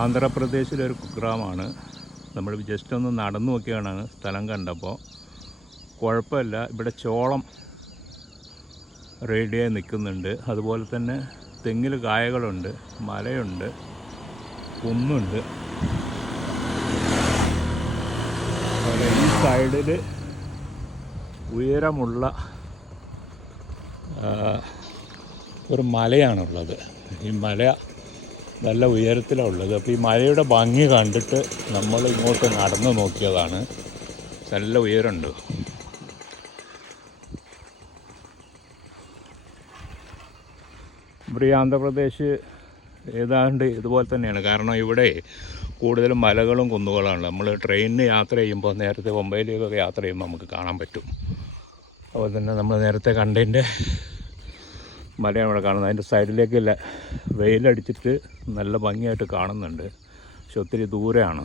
ആന്ധ്രാപ്രദേശിലെ ഒരു കുഗ്രാമമാണ്. നമ്മൾ ജസ്റ്റ് ഒന്ന് നടന്നു നോക്കിയാണ് സ്ഥലം കണ്ടപ്പോൾ. കുഴപ്പമില്ല, ഇവിടെ ചോളം റെഡിയായി നിൽക്കുന്നുണ്ട്. അതുപോലെ തന്നെ തെങ്ങിൽ കായകളുണ്ട്, മലയുണ്ട്, കുന്നുണ്ട്. ഈ സൈഡിൽ ഉയരമുള്ള ഒരു മലയാണുള്ളത്. ഈ മല നല്ല ഉയരത്തിലാണ് ഉള്ളത്. അപ്പോൾ ഈ മലയുടെ ഭംഗി കണ്ടിട്ട് നമ്മൾ ഇങ്ങോട്ട് നടന്നു നോക്കിയതാണ്. നല്ല ഉയരമുണ്ട്. ഇവിടെ ഈ ആന്ധ്രാപ്രദേശ് ഏതാണ്ട് ഇതുപോലെ തന്നെയാണ്. കാരണം ഇവിടെ കൂടുതലും മലകളും കുന്നുകളാണ്. നമ്മൾ ട്രെയിനിന് യാത്ര ചെയ്യുമ്പോൾ, നേരത്തെ മുംബൈയിലേക്കൊക്കെ യാത്ര ചെയ്യുമ്പോൾ നമുക്ക് കാണാൻ പറ്റും. അതുപോലെ തന്നെ നമ്മൾ നേരത്തെ കണ്ടതിൻ്റെ മലയാണ് ഇവിടെ കാണുന്നത്. അതിൻ്റെ സൈഡിലേക്ക് വെയിലടിച്ചിട്ട് നല്ല ഭംഗിയായിട്ട് കാണുന്നുണ്ട്. പക്ഷെ ഒത്തിരി ദൂരെയാണ്.